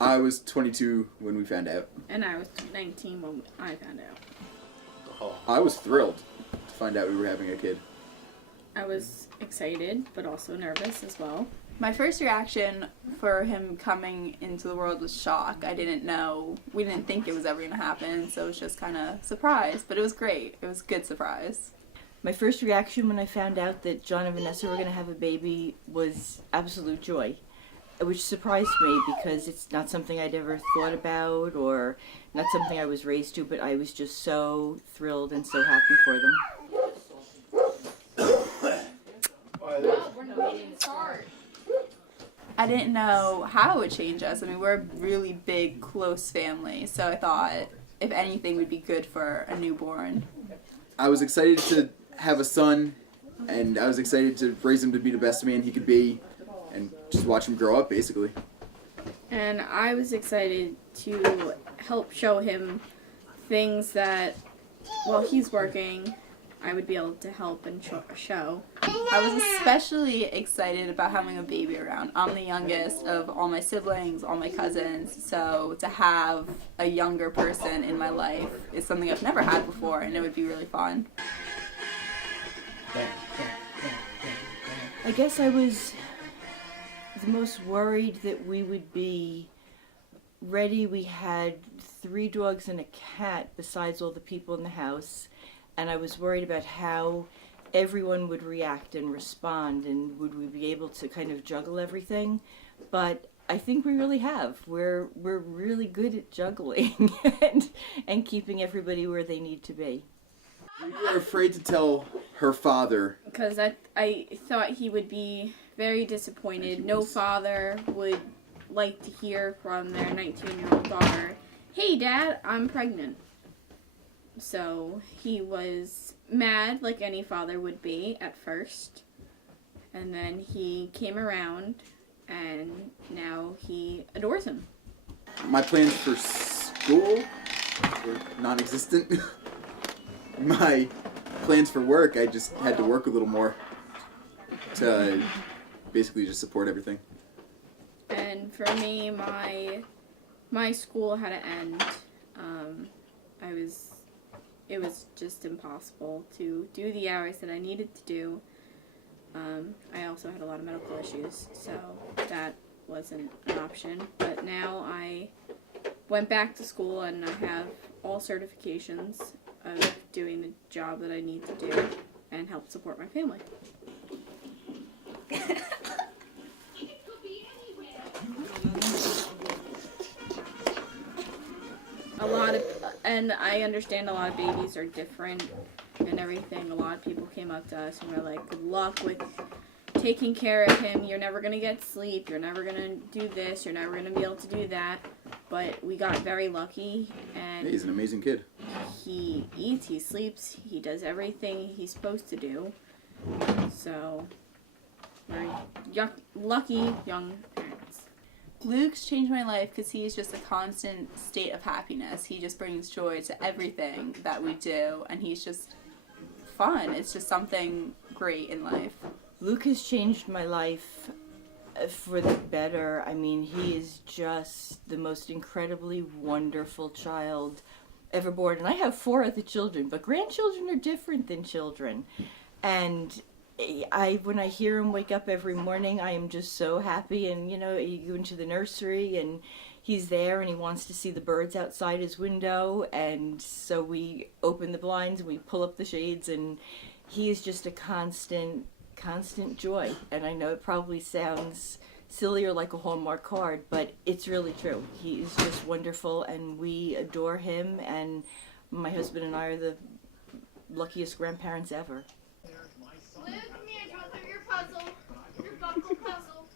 I was 22 when we found out. And I was 19 when I found out. Oh. I was thrilled to find out we were having a kid. I was excited, but also nervous as well. My first reaction for him coming into the world was shock. I didn't know, we didn't think it was ever going to happen, so it was just kind of surprised. But it was great. It was a good surprise. My first reaction when I found out that John and Vanessa were going to have a baby was absolute joy, which surprised me because it's not something I'd ever thought about or not something I was raised to, but I was just so thrilled and so happy for them. I didn't know how it would change us. I mean, we're a really big, close family, so I thought, if anything, would be good for a newborn. I was excited to have a son, and I was excited to raise him to be the best man he could be, and just watch him grow up, basically. And I was excited to help show him things that, while he's working, I would be able to help and show. I was especially excited about having a baby around. I'm the youngest of all my siblings, all my cousins, so to have a younger person in my life is something I've never had before, and it would be really fun. I guess I was the most worried that we would be ready. We had 3 dogs and a cat besides all the people in the house, and I was worried about how everyone would react and respond, and would we be able to kind of juggle everything. But I think we really have. We're really good at juggling and keeping everybody where they need to be. We were afraid to tell her father. Because I thought he would be very disappointed. No father would like to hear from their 19-year-old daughter, "Hey Dad, I'm pregnant." So he was mad, like any father would be at first. And then he came around, and now he adores him. My plans for school were non-existent. My plans for work, I just had to work a little more to basically just support everything. And for me, my school had to end. It was just impossible to do the hours that I needed to do. I also had a lot of medical issues, so that wasn't an option. But now I went back to school, and I have all certifications of doing the job that I need to do and help support my family. And I understand a lot of babies are different and everything. A lot of people came up to us and were like, "Good luck with taking care of him. You're never going to get sleep. You're never going to do this. You're never going to be able to do that." But we got very lucky, and He's an amazing kid. he eats, he sleeps, he does everything he's supposed to do. So, we're lucky young parents. Luke's changed my life because he's just a constant state of happiness. He just brings joy to everything that we do, and he's just fun. It's just something great in life. Luke has changed my life for the better. I mean, he is just the most incredibly wonderful child ever born. And I have 4 other children, but grandchildren are different than children. And when I hear him wake up every morning, I am just so happy. And, you go into the nursery and he's there and he wants to see the birds outside his window. And so we open the blinds and we pull up the shades, and he is just a constant joy. And I know it probably sounds silly or like a Hallmark card, but it's really true. He is just wonderful, and we adore him, and my husband and I are the luckiest grandparents ever. Luke, come here, draw your puzzle. Your buckle puzzle.